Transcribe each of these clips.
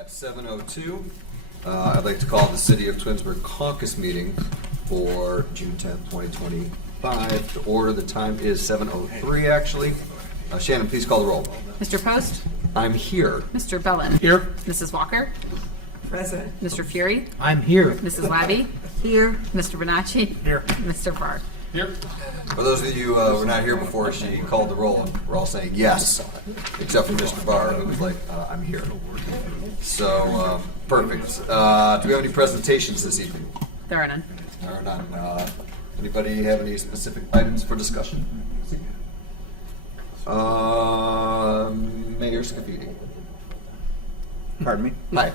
At 7:02, I'd like to call the City of Twinsburg Caucus meeting for June 10th, 2025 to order. The time is 7:03 actually. Shannon, please call the roll. Mr. Post? I'm here. Mr. Bellin? Here. Mrs. Walker? Present. Mr. Fury? I'm here. Mrs. Labby? Here. Mr. Bonacci? Here. Mr. Farr? Here. For those of you who were not here before, she called the roll, and we're all saying yes, except for Mr. Barr, who was like, I'm here. So, perfect. Do we have any presentations this evening? There are none. There are none. Anybody have any specific items for discussion? Mayor Scafidi. Pardon me? Hi.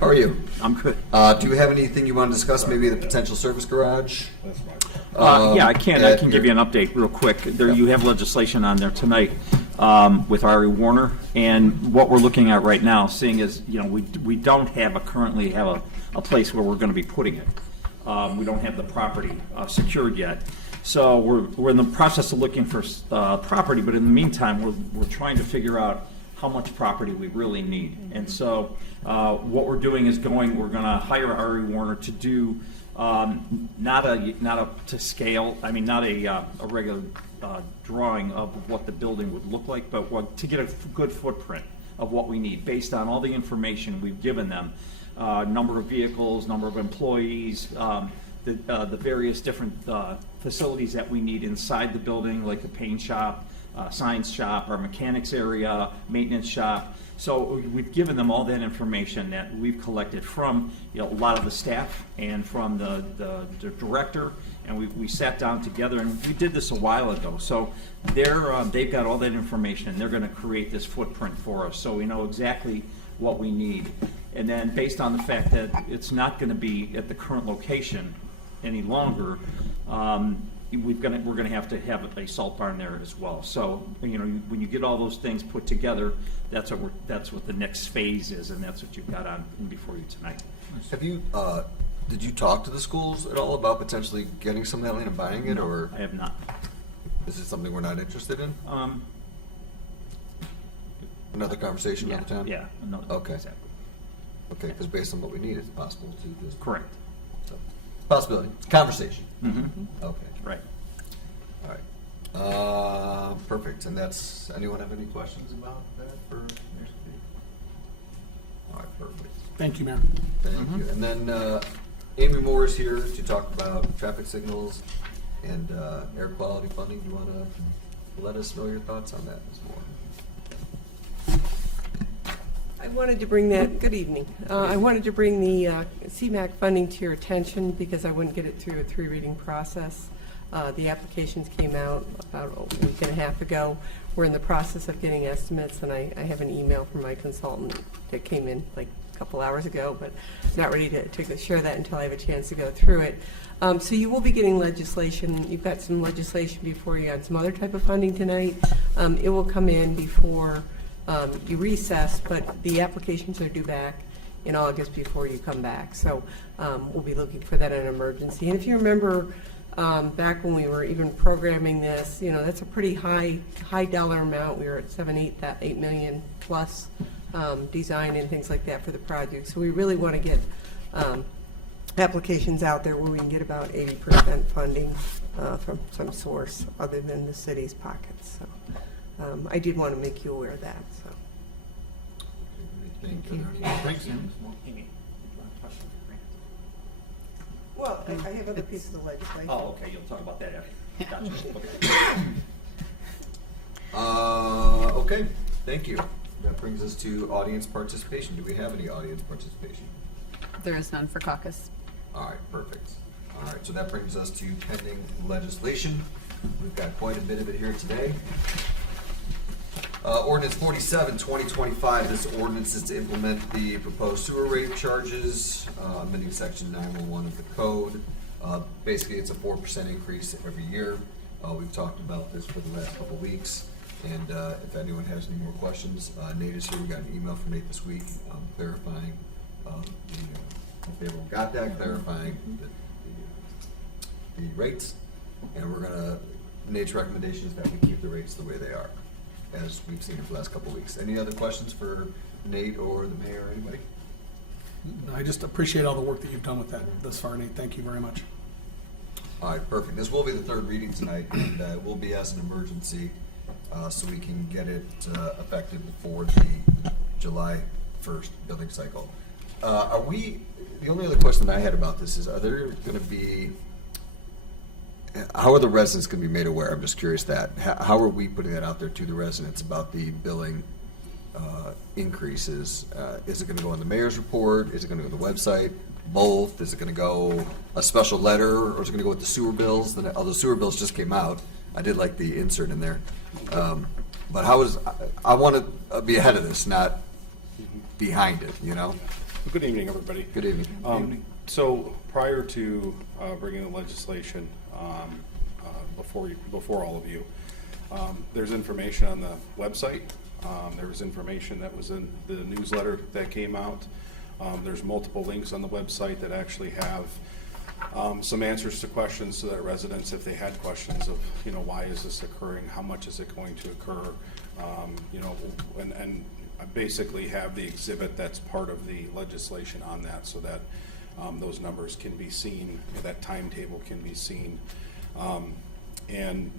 How are you? I'm good. Do you have anything you want to discuss? Maybe the potential service garage? Yeah, I can give you an update real quick. There, you have legislation on there tonight with Ari Warner, and what we're looking at right now, seeing is, you know, we don't currently have a place where we're going to be putting it. We don't have the property secured yet. So we're in the process of looking for property, but in the meantime, we're trying to figure out how much property we really need. And so what we're doing is we're going to hire Ari Warner to do not a to scale. I mean, not a regular drawing of what the building would look like, but to get a good footprint of what we need based on all the information we've given them, number of vehicles, number of employees, the various different facilities that we need inside the building, like the paint shop, science shop, our mechanics area, maintenance shop. So we've given them all that information that we've collected from, you know, a lot of the staff and from the director, and we sat down together, and we did this a while ago. So they've got all that information, and they're going to create this footprint for us, so we know exactly what we need. And then based on the fact that it's not going to be at the current location any longer, we're going to have a salt barn there as well. So, you know, when you get all those things put together, that's what the next phase is, and that's what you've got on before you tonight. Have you, did you talk to the schools at all about potentially getting some of that land and buying it, No, or I have not. is it something we're not interested in? Another conversation Yeah, another time? yeah, no, Okay. exactly. Okay, because based on what we need, it's possible to just. Correct. So, possibility, conversation. Mm-hmm. Okay, Right. all right. Perfect, and anyone have any questions about that for Mayor Scafidi? All right, perfect. Thank you, Mayor. Thank you. And then Amy Moore is here to talk about traffic signals and air quality funding. Do you want to let us know your thoughts on that, Ms. Moore? I wanted to bring that, good evening. I wanted to bring the CMAQ funding to your attention because I wouldn't get it through a 3-reading process. The applications came out about a week and a half ago. We're in the process of getting estimates, and I have an email from my consultant that came in like a couple hours ago, but not ready to share that until I have a chance to go through it. So you will be getting legislation. You've got some legislation before you on some other type of funding tonight. It will come in before you recess, but the applications are due back in August before you come back. So we'll be looking for that in an emergency. And if you remember back when we were even programming this, you know, that's a pretty high dollar amount. We were at 8 million plus design and things like that for the project. So we really want to get applications out there where we can get about 80% funding from some source other than the city's pockets. So I did want to make you aware of that. So. Thank you. Thanks, Amy. Amy, did you want a question for Grant? Well, I have other pieces of legislation. Oh, okay, you'll talk about that after. Gotcha. Okay. Okay, thank you. That brings us to audience participation. Do we have any audience participation? There is none for caucus. All right, perfect. All right, so that brings us to pending legislation. We've got quite a bit of it here today. Ordinance 47, 2025. This ordinance is to implement the proposed sewer rate charges, amending section 911 of the code. Basically, it's a 4% increase every year. We've talked about this for the last couple weeks, and if anyone has any more questions, Nate is here. We got an email from Nate this week clarifying clarifying the rates, and Nate's recommendation is that we keep the rates the way they are, as we've seen for the last couple of weeks. Any other questions for Nate or the mayor, anybody? I just appreciate all the work that you've done with that thus far, Nate. Thank you very much. All right, perfect. This will be the third reading tonight, and it will be as an emergency, so we can get it effective before the July 1st building cycle. The only other question I had about this is, are there going to be, how are the residents going to be made aware? I'm just curious that. How are we putting that out there to the residents about the billing increases? Is it going to go on the mayor's report? Is it going to go on the website? Both? Is it going to go a special letter, or is it going to go with the sewer bills? The sewer bills just came out. I did like the insert in there. But I want to be ahead of this, not behind it, you know? Good evening, everybody. Good evening. So prior to bringing the legislation before all of you, there's information on the website. There was information that was in the newsletter that came out. There's multiple links on the website that actually have some answers to questions so that residents, if they had questions of, why is this occurring? How much is it going to occur? And I basically have the exhibit that's part of the legislation on that, so that those numbers can be seen, that timetable can be seen. And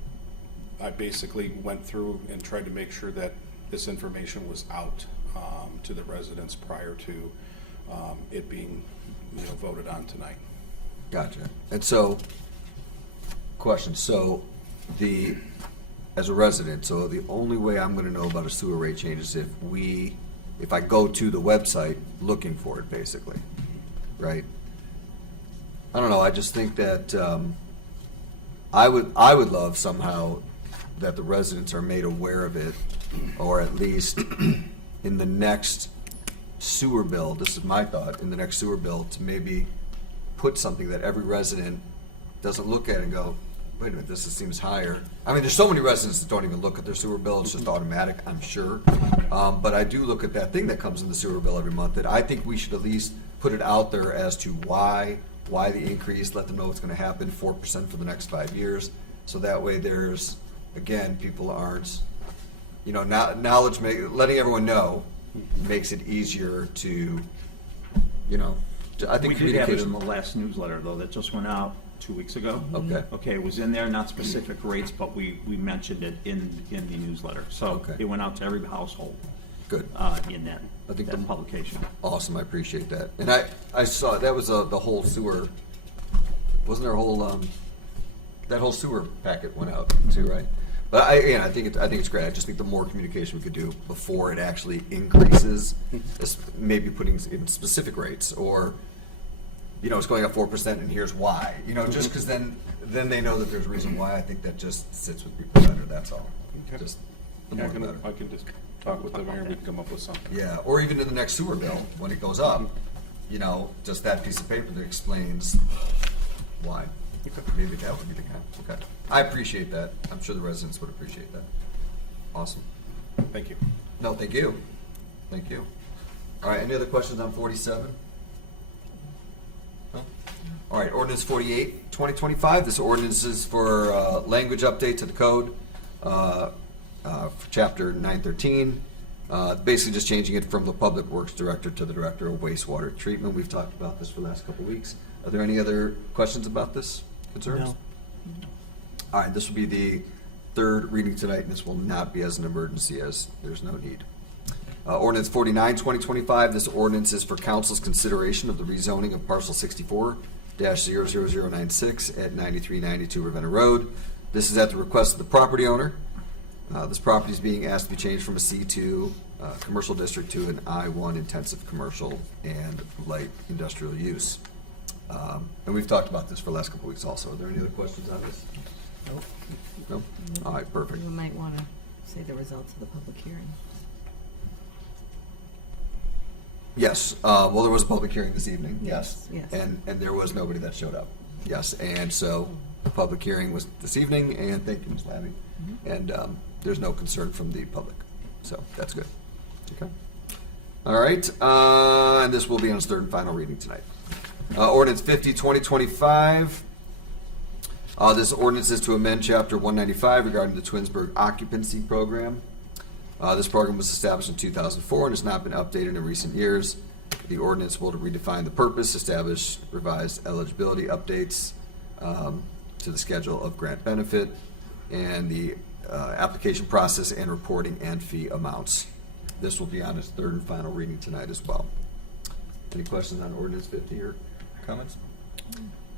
I basically went through and tried to make sure that this information was out to the residents prior to it being voted on tonight. Gotcha. And so, question, as a resident, so the only way I'm gonna know about a sewer rate change is if I go to the website looking for it, basically, right? I don't know, I just think that, I would love somehow that the residents are made aware of it, or at least in the next sewer bill, this is my thought, in the next sewer bill, to maybe put something that every resident doesn't look at and go, wait a minute, this seems higher. I mean, there's so many residents that don't even look at their sewer bill, it's just automatic, I'm sure. But I do look at that thing that comes in the sewer bill every month, that I think we should at least put it out there as to why the increase, let them know what's gonna happen, 4% for the next 5 years. So that way there's, again, people aren't, knowledge, letting everyone know makes it easier to, I think We did have it in communication. the last newsletter, though, that just went out 2 weeks ago. Okay. Okay, it was in there, not specific rates, but we mentioned it in the newsletter. So Okay. it went out to every household Good. in that I think that publication. Awesome, I appreciate that. And I saw, that was the whole sewer, wasn't there a whole, that whole sewer packet went out too, right? But I think it's great. I just think the more communication we could do before it actually increases, is maybe putting in specific rates, or, it's going up 4% and here's why. Just because then they know that there's a reason why. I think that just sits with people better, that's all. Okay. Just the Yeah, more the better. I can just talk with the mayor, we can come up with something. Yeah, or even in the next sewer bill, when it goes up, just that piece of paper that explains why. Maybe that would be the kind, okay. I appreciate that. I'm sure the residents would appreciate that. Awesome. Thank you. No, thank you. Thank you. All right, any other questions on 47? No? All right, ordinance 48, 2025. This ordinance is for language update to the code, for chapter 913. Basically just changing it from the Public Works Director to the Director of Wastewater Treatment. We've talked about this for the last couple of weeks. Are there any other questions about this? Concerns? No. All right, this will be the third reading tonight, and this will not be as an emergency, as there's no need. Ordinance 49, 2025, this ordinance is for council's consideration of the rezoning of parcel 64-00096 at 9392 Ravenna Road. This is at the request of the property owner. This property is being asked to be changed from a C2 commercial district to an I1 intensive commercial and light industrial use. And we've talked about this for the last couple of weeks also. Are there any other questions on this? Nope. No? All right, perfect. We might want to say the results of the public hearing. Yes, well, there was a public hearing this evening, yes. Yes. And there was nobody that showed up, yes. And so the public hearing was this evening, and thank you, Ms. Labby. And there's no concern from the public, so that's good. Okay. All right, and this will be on its third and final reading tonight. Ordinance 50, 2025. This ordinance is to amend Chapter 195 regarding the Twinsburg occupancy program. This program was established in 2004 and has not been updated in recent years. The ordinance will redefine the purpose, establish revised eligibility updates to the schedule of grant benefit, and the application process and reporting and fee amounts. This will be on its third and final reading tonight as well. Any questions on ordinance 50 or comments?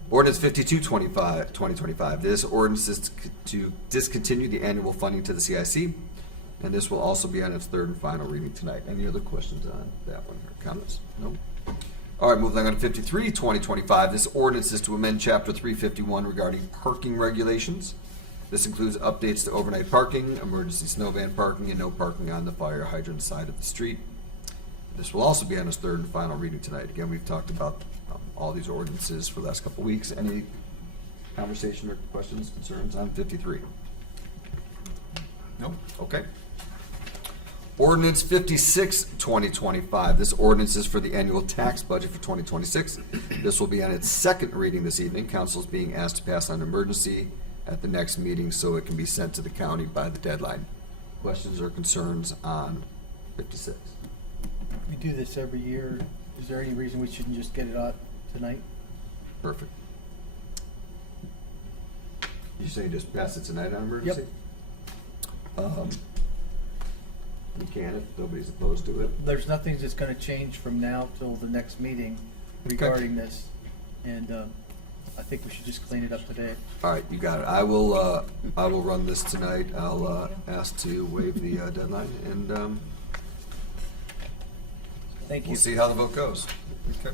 Ordinance 52, 2025. This ordinance is to discontinue the annual funding to the CIC, and this will also be on its third and final reading tonight. Any other questions on that one or comments? No? All right, moving on to 53, 2025. This ordinance is to amend Chapter 351 regarding parking regulations. This includes updates to overnight parking, emergency snow van parking, and no parking on the fire hydrant side of the street. This will also be on its third and final reading tonight. Again, we've talked about all these ordinances for the last couple of weeks. Any conversation or questions, concerns on 53? No? Okay. Ordinance 56, 2025. This ordinance is for the annual tax budget for 2026. This will be on its second reading this evening. Council is being asked to pass on emergency at the next meeting so it can be sent to the county by the deadline. Questions or concerns on 56? We do this every year. Is there any reason we shouldn't just get it out tonight? Perfect. You say just pass it tonight on emergency? You can if nobody's opposed to it. There's nothing that's gonna change from now till the next meeting regarding this. And, I think we should just clean it up today. All right, you got it. I will run this tonight. I'll ask to waive the deadline, and Thank you. we'll see how the vote goes. Okay.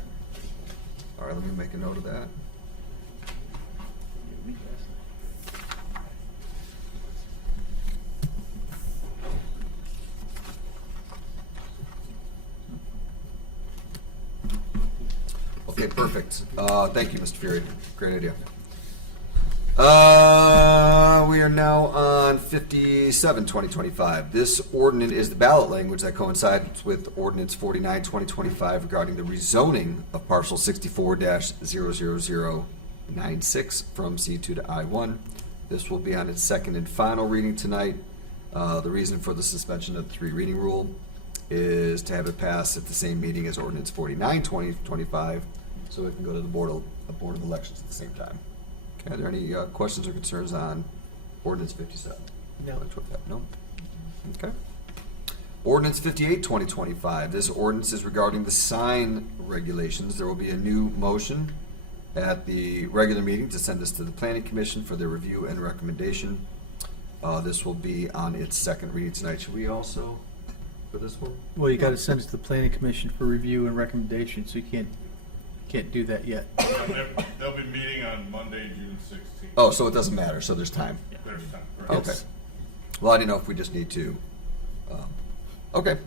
All right, let me make a note of that. Okay, perfect. Thank you, Mr. Fury. Great idea. We are now on 57, 2025. This ordinance is the ballot language that coincides with Ordinance 49, 2025 regarding the rezoning of parcel 64-00096 from C2 to I1. This will be on its second and final reading tonight. The reason for the suspension of the three reading rule is to have it pass at the same meeting as Ordinance 49, 2025, so it can go to the Board of Elections at the same time. Okay, are there any questions or concerns on Ordinance 57? No. No? Okay. Ordinance 58, 2025. This ordinance is regarding the sign regulations. There will be a new motion at the regular meeting to send this to the Planning Commission for their review and recommendation. This will be on its second reading tonight. Should we also, for this one? Well, you gotta send it to the planning commission for review and recommendation, so you can't do that yet. They'll be meeting on Monday, June 16th. Oh, so it doesn't matter, so there's time. There's time. Okay. Well, I didn't know if we just need to, okay.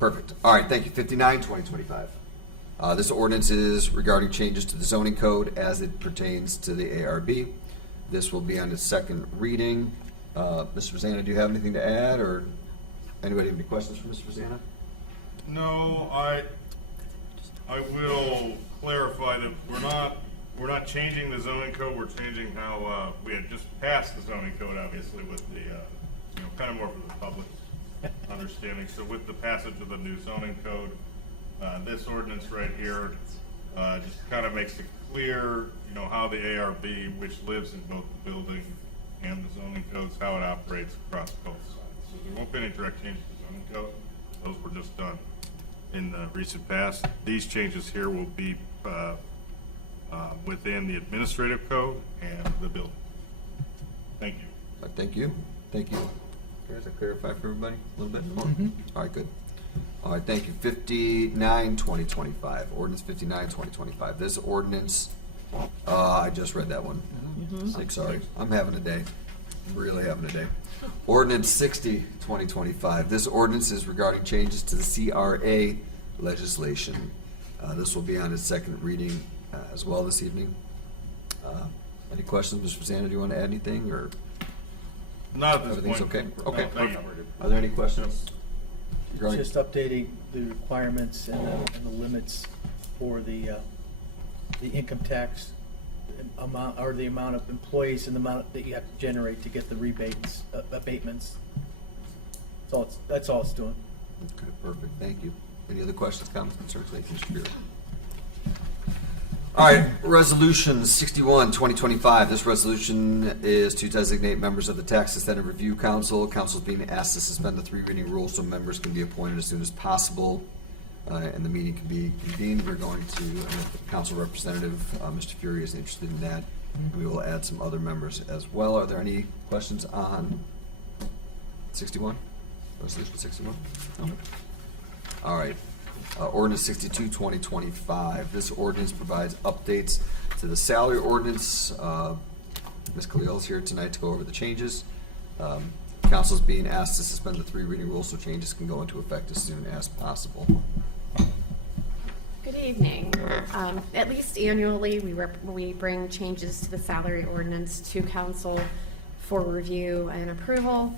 Perfect. All right, thank you. 59, 2025. This ordinance is regarding changes to the zoning code as it pertains to the ARB. This will be on its second reading. Mr. Rosanna, do you have anything to add, or anybody have any questions for Mr. Rosanna? No, I will clarify that we're not changing the zoning code. We're changing how we had just passed the zoning code, obviously, with the kind of more for the public understanding. So with the passage of the new zoning code, this ordinance right here just kind of makes it clear, how the ARB, which lives in both the building and the zoning codes, how it operates across both sides. So there won't be any direct changes to the zoning code. Those were just done in the recent past. These changes here will be within the administrative code and the building. Thank you. Thank you. Thank you. Does that clarify for everybody a little bit more? All right, good. All right, thank you. 59, 2025. Ordinance 59, 2025. This ordinance, I just read that one. I'm sorry. I'm having a day. Really having a day. Ordinance 60, 2025. This ordinance is regarding changes to the CRA legislation. This will be on its second reading as well this evening. Any questions, Mr. Rosanna? Do you want to add anything, or Not at this everything's point. okay? No, Okay. thank you. Are there any questions? It's just updating the requirements and the limits for the income tax amount, or the amount of employees and the amount that you have to generate to get the rebates, abatements. That's all it's doing. Okay, perfect, thank you. Any other questions, comments, concerns, Mr. Shapiro? All right, Resolution 61, 2025. This resolution is to designate members of the Tax Incentive Review Council. Council is being asked to suspend the 3 reading rule so members can be appointed as soon as possible, and the meeting can be convened. We're going to, Council Representative Mr. Fury is interested in that. We will add some other members as well. Are there any questions on 61? Resolution 61? No? All right. Ordinance 62, 2025. This ordinance provides updates to the salary ordinance. Ms. Khalil is here tonight to go over the changes. Council is being asked to suspend the 3 reading rule so changes can go into effect as soon as possible. Good evening. At least annually, we bring changes to the salary ordinance to council for review and approval.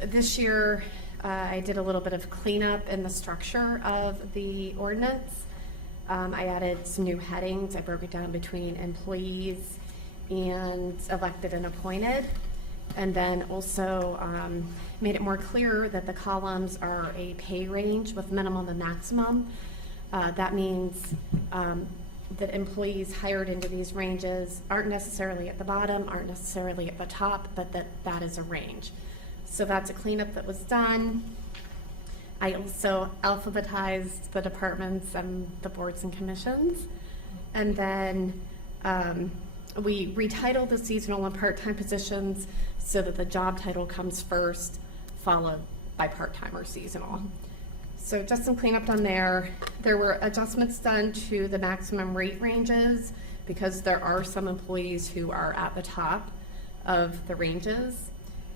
This year, I did a little bit of cleanup in the structure of the ordinance. I added some new headings. I broke it down between employees and elected and appointed. And then also made it more clear that the columns are a pay range with minimum and maximum. That means that employees hired into these ranges aren't necessarily at the bottom, aren't necessarily at the top, but that is a range. So that's a cleanup that was done. I also alphabetized the departments and the boards and commissions. And then we retitled the seasonal and part-time positions so that the job title comes first, followed by part-time or seasonal. So just some cleanup done there. There were adjustments done to the maximum rate ranges because there are some employees who are at the top of the ranges.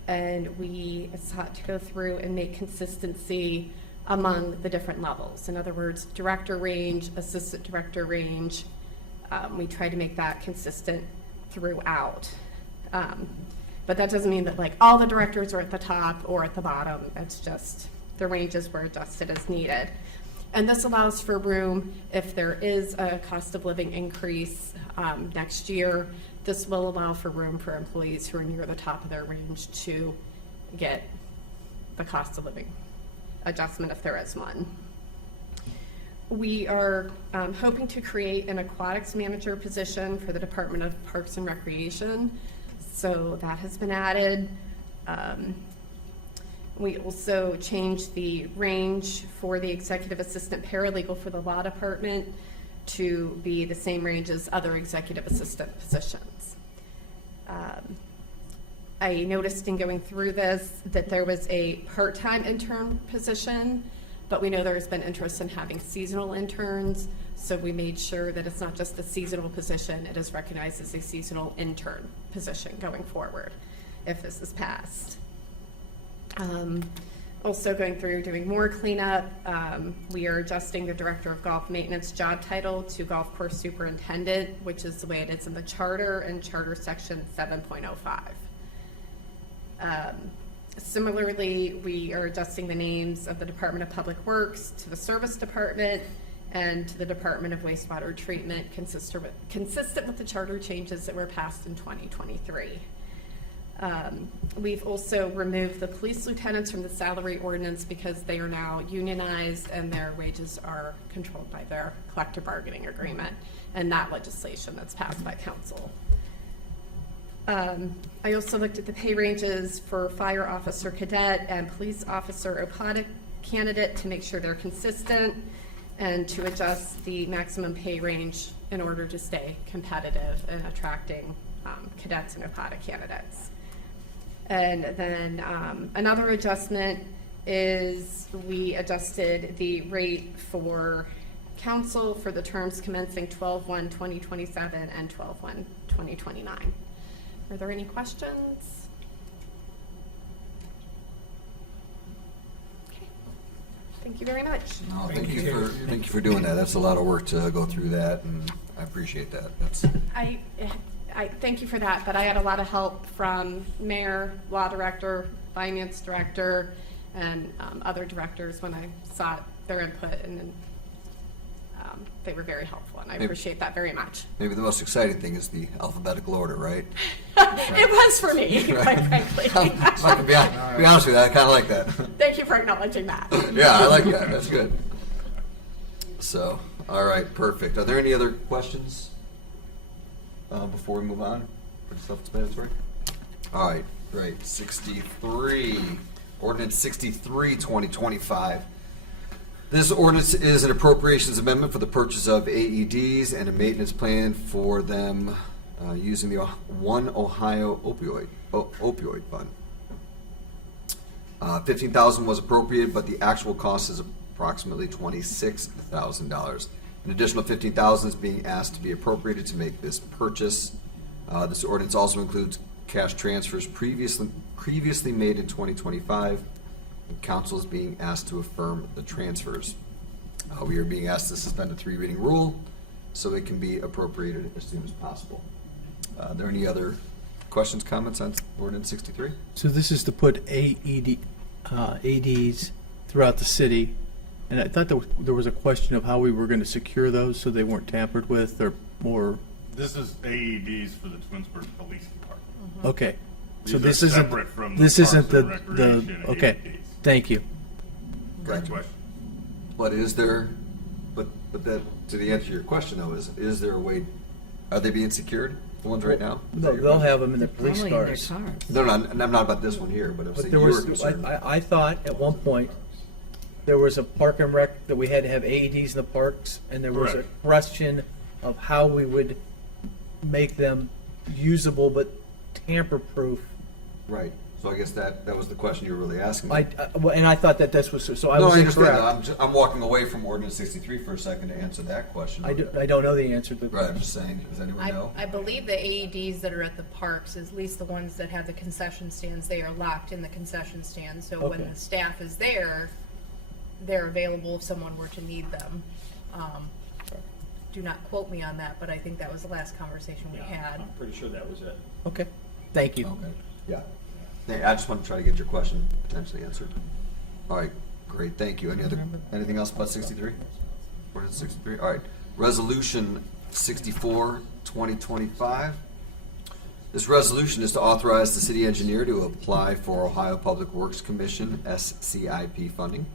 And we sought to go through and make consistency among the different levels. In other words, director range, assistant director range. We try to make that consistent throughout. But that doesn't mean that like all the directors are at the top or at the bottom. It's just the ranges were adjusted as needed. And this allows for room if there is a cost of living increase next year. This will allow for room for employees who are near the top of their range to get the cost of living adjustment if there is one. We are hoping to create an aquatics manager position for the Department of Parks and Recreation. So that has been added. We also changed the range for the executive assistant paralegal for the law department to be the same range as other executive assistant positions. I noticed in going through this that there was a part-time intern position, but we know there's been interest in having seasonal interns, so we made sure that it's not just the seasonal position, it is recognized as a seasonal intern position going forward if this is passed. Also going through doing more cleanup, we are adjusting the Director of Golf Maintenance job title to Golf Course Superintendent, which is the way it is in the Charter and Charter Section 7.05. Similarly, we are adjusting the names of the Department of Public Works to the Service Department and to the Department of Wastewater Treatment, consistent with the charter changes that were passed in 2023. We've also removed the police lieutenants from the salary ordinance because they are now unionized and their wages are controlled by their collective bargaining agreement and that legislation that's passed by council. I also looked at the pay ranges for fire officer cadet and police officer OPADA candidate to make sure they're consistent and to adjust the maximum pay range in order to stay competitive in attracting cadets and OPADA candidates. And then another adjustment is we adjusted the rate for council for the terms commencing 12/1/2027 and 12/1/2029. Are there any questions? Okay. Thank you very much. No, thank you for doing that. That's a lot of work to go through that, and I appreciate that. That's I thank you for that, but I had a lot of help from mayor, law director, finance director, and other directors when I sought their input, and they were very helpful, and I Maybe- appreciate that very much. Maybe the most exciting thing is the alphabetical order, right? It was for me, quite frankly. If I can be honest with you, I kind of like that. Thank you for acknowledging that. Yeah, I like that. That's good. So, all right, perfect. Are there any other questions before we move on for self-explanatory? All right, great. 63, ordinance 63, 2025. This ordinance is an appropriations amendment for the purchase of AEDs and a maintenance plan for them using the One Ohio opioid fund. $15,000 was appropriated, but the actual cost is approximately $26,000. An additional $15,000 is being asked to be appropriated to make this purchase. This ordinance also includes cash transfers previously made in 2025. And council is being asked to affirm the transfers. We are being asked to suspend the 3-reading rule so it can be appropriated as soon as possible. Are there any other questions, comments on ordinance 63? So this is to put AEDs throughout the city, and I thought there was a question of how we were going to secure those so they weren't tampered with or more. This is AEDs for the Twinsburg Police Department. Okay, so These this are isn't separate from the this isn't Parks and the Recreation okay. AEDs. Thank you. Great Gotcha. question. But is there, but that, to the answer to your question though, is there a way, are they being secured, the ones right now? Is that No, your they'll question? have them in the police Probably in their cars. cars. No, no, I'm not about this one here, but I'm But saying there you were was, concerned. I thought at one point, there was a park and rec that we had to have AEDs in the parks, and there was a Correct. question of how we would make them usable but tamper-proof. Right, so I guess that was the question you were really asking me. And I thought that this was, so I No, was I understand incorrect. that, I'm walking away from ordinance 63 for a second to answer that question. I don't know the answer to the Right, I'm question. just saying, does anyone know? I believe the AEDs that are at the parks, at least the ones that have the concession stands, they are locked in the concession stand. So when Okay. the staff is there, they're available if someone were to need them. Do not quote me on that, but I think that was the last conversation we had. I'm pretty sure that was it. Okay, thank you. Okay, yeah. Hey, I just want to try to get your question potentially answered. All right, great, thank you. Anything else about 63? Ordinance 63, all right. Resolution 64, 2025. This resolution is to authorize the city engineer to apply for Ohio Public Works Commission, SCIP funding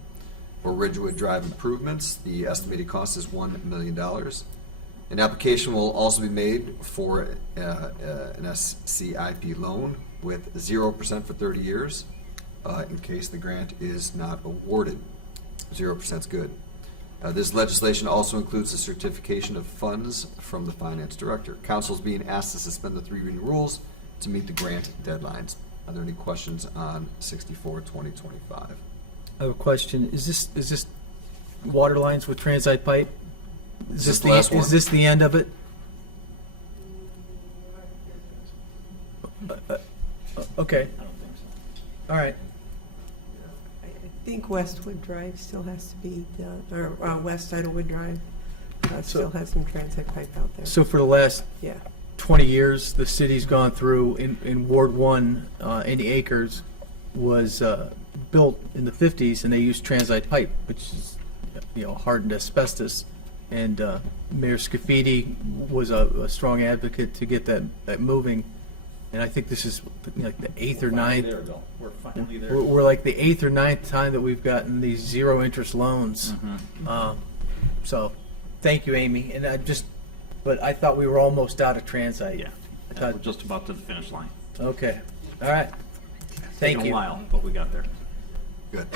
for Ridgewood Drive improvements. The estimated cost is $1 million. An application will also be made for an SCIP loan with 0% for 30 years in case the grant is not awarded. 0% is good. This legislation also includes a certification of funds from the finance director. Council is being asked to suspend the 3-reading rules to meet the grant deadlines. Are there any questions on 64, 2025? I have a question. Is this water lines with transite pipe? Is this the last one? Is this the end of it? Okay, I don't think so. all right. I think Westwood Drive still has to be done, or West Idlewood Drive still has some transit pipe out there. So for the last Yeah. 20 years, the city's gone through, in Ward 1, Andy Acres was built in the 50s, and they used transite pipe, which is, hardened asbestos. And Mayor Scafidi was a strong advocate to get that moving. And I think this is like the 8th or 9th. There, Bill. We're finally there. We're like the 8th or 9th time that we've gotten these zero-interest loans. So, thank you, Amy. And but I thought we were almost out of transite. Yeah, I we're thought, just about to the finish line. okay, all right. Thank Taken you. a while, but we got there. Good.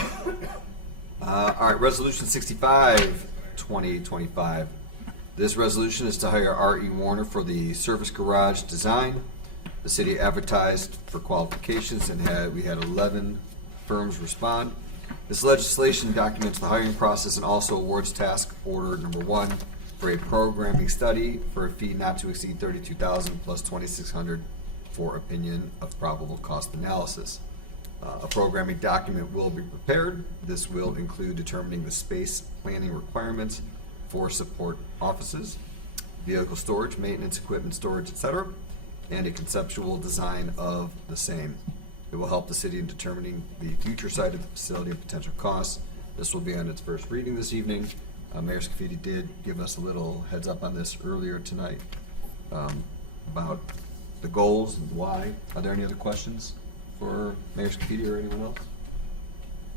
All right, Resolution 65, 2025. This resolution is to hire R.E. Warner for the service garage design. The city advertised for qualifications and we had 11 firms respond. This legislation documents the hiring process and also awards task order number 1 for a programming study for a fee not to exceed $32,000 plus $2,600 for opinion of probable cost analysis. A programming document will be prepared. This will include determining the space planning requirements for support offices, vehicle storage, maintenance, equipment storage, etc., and a conceptual design of the same. It will help the city in determining the future site of the facility and potential costs. This will be on its first reading this evening. Mayor Scafidi did give us a little heads up on this earlier tonight about the goals and why. Are there any other questions for Mayor Scafidi or anyone else?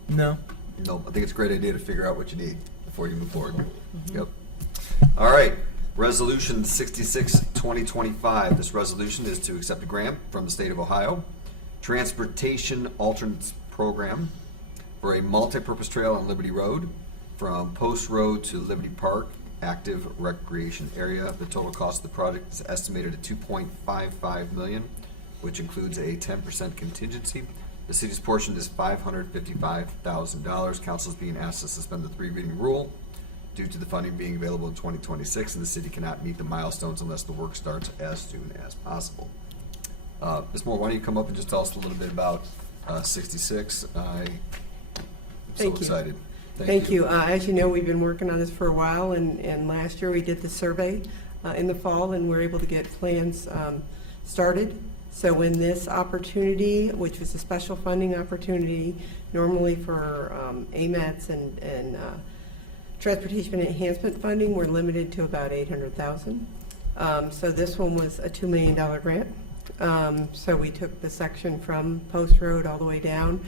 No. No, I think it's a great idea to figure out what you need before you move forward. Yep. All right, Resolution 66, 2025. This resolution is to accept a grant from the state of Ohio, Transportation Alternates Program, for a multi-purpose trail on Liberty Road from Post Road to Liberty Park, active recreation area. The total cost of the project is estimated at $2.55 million, which includes a 10% contingency. The city's portion is $555,000. Council is being asked to suspend the 3-reading rule due to the funding being available in 2026, and the city cannot meet the milestones unless the work starts as soon as possible. Ms. Moore, why don't you come up and just tell us a little bit about 66? I'm so Thank you. excited. Thank you. As you know, we've been working on this for a while, and last year we did the survey in the fall, and we're able to get plans started. So when this opportunity, which was a special funding opportunity, normally for AMATs and transportation enhancement funding, we're limited to about $800,000. So this one was a $2 million grant. So we took the section from Post Road all the way down.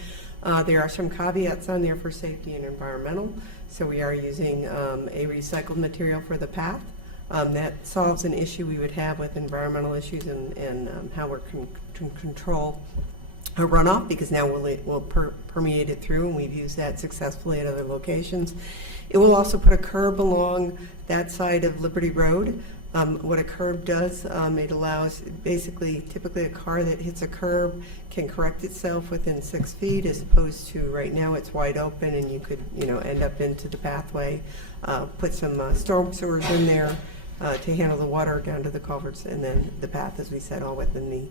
There are some caveats on there for safety and environmental. So we are using a recycled material for the path. That solves an issue we would have with environmental issues and how we're can control a runoff, because now we'll permeate it through, and we've used that successfully at other locations. It will also put a curb along that side of Liberty Road. What a curb does, it allows, basically, typically a car that hits a curb can correct itself within 6 feet, as opposed to right now it's wide open and you could, end up into the pathway. Put some storm sewers in there to handle the water down to the culverts, and then the path, as we said, all within the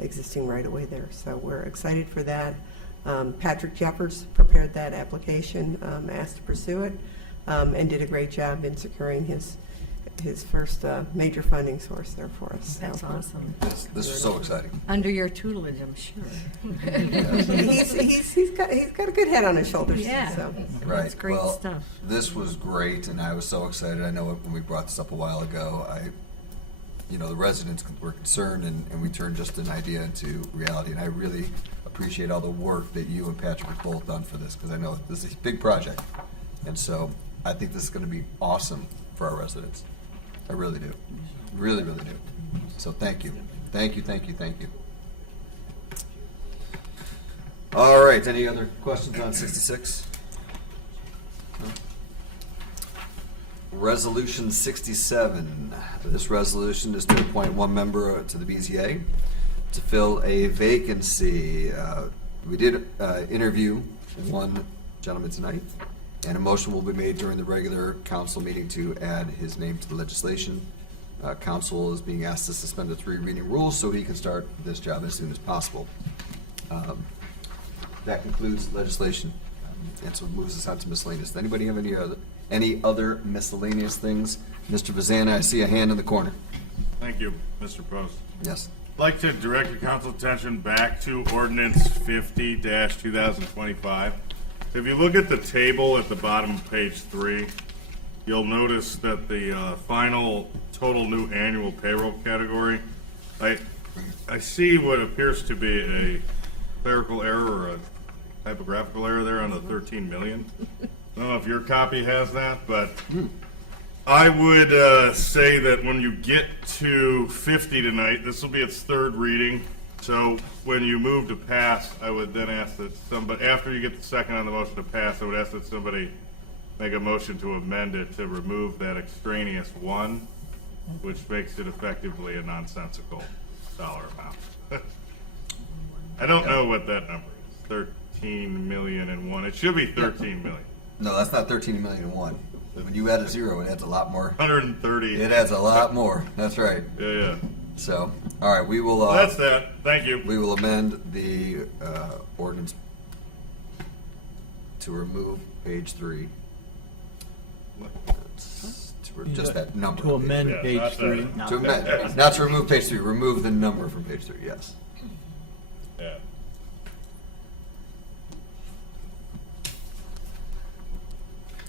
existing right-of-way there. So we're excited for that. Patrick Jeffers prepared that application, asked to pursue it, and did a great job in securing his first major funding source there for us. That's awesome. This is so exciting. Under your tutelage, I'm sure. He's got a good head on his shoulders. Yeah. So. Right. That's great Well, stuff. This was great, and I was so excited. I know when we brought this up a while ago, the residents were concerned, and we turned just an idea into reality. And I really appreciate all the work that you and Patrick have both done for this, because I know this is a big project. And so I think this is going to be awesome for our residents. I really do. Really, really do. So thank you. Thank you, thank you, thank you. All right, any other questions on 66? No? Resolution 67. This resolution is to appoint one member to the BZA to fill a vacancy. We did interview one gentleman tonight, and a motion will be made during the regular council meeting to add his name to the legislation. Council is being asked to suspend the 3-reading rule so he can start this job as soon as possible. That concludes legislation, and so it moves us on to miscellaneous. Does anybody have any other miscellaneous things? Mr. Vazana, I see a hand in the corner. Thank you, Mr. Post. Yes. I'd like to direct your council attention back to ordinance 50-2025. If you look at the table at the bottom of page 3, you'll notice that the final total new annual payroll category, I see what appears to be a clerical error or a typographical error there on the 13 million. I don't know if your copy has that, but I would say that when you get to 50 tonight, this will be its 3rd reading. So when you move to pass, I would then ask that somebody, after you get the second on the motion to pass, I would ask that somebody make a motion to amend it to remove that extraneous 1, which makes it effectively a nonsensical dollar amount. I don't know what that number is, 13 million and 1. It should be 13 million. No, that's not 13 million and 1. When you add a 0, it adds a lot more. 130. It adds a lot more. That's right. Yeah. So, all right, we will. That's that. Thank you. We will amend the ordinance to remove page 3. Just that number. To amend Yeah, page not 3. that. To amend, not to remove page 3. Remove the number from page 3. Yes. Yeah.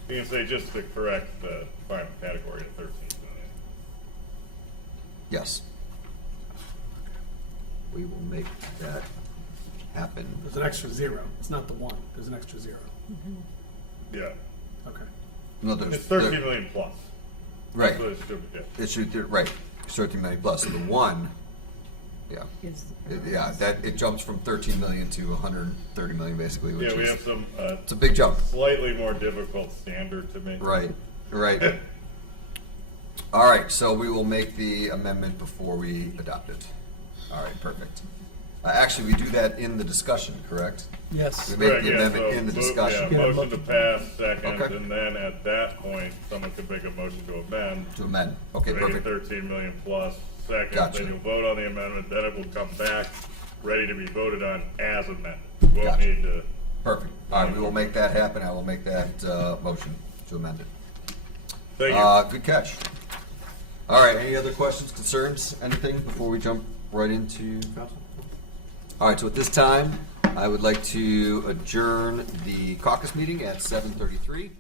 You can say just to correct the final category to 13 million. Yes. We will make that happen. There's an extra zero. It's not the one. There's an extra zero. Yeah. Okay. No, there's. It's 13 million plus. Right. That's what it should be, yeah. It should, right, 13 million plus. So the one, yeah. Is- Yeah, that, it jumps from 13 million to 130 million basically, which Yeah, we is, have some it's a big jump. slightly more difficult standard to make. Right, right. All right, so we will make the amendment before we adopt it. All right, perfect. Actually, we do that in the discussion, correct? Yes. We make Right, the yeah, amendment so in the mo- discussion. Yeah, motion to pass, second, Okay. and then at that point, someone could make a motion to amend. To amend, okay, Make it perfect. 13 million plus, second, Gotcha. then you'll vote on the amendment, then it will come back, ready to be voted on as amended. You won't Gotcha. need to, Perfect. All right, we will make that happen. I will make that motion to amend it. thank you. Good catch. All right, any other questions, concerns, anything before we jump right into council? All right, so at this time, I would like to adjourn the caucus meeting at 7:33.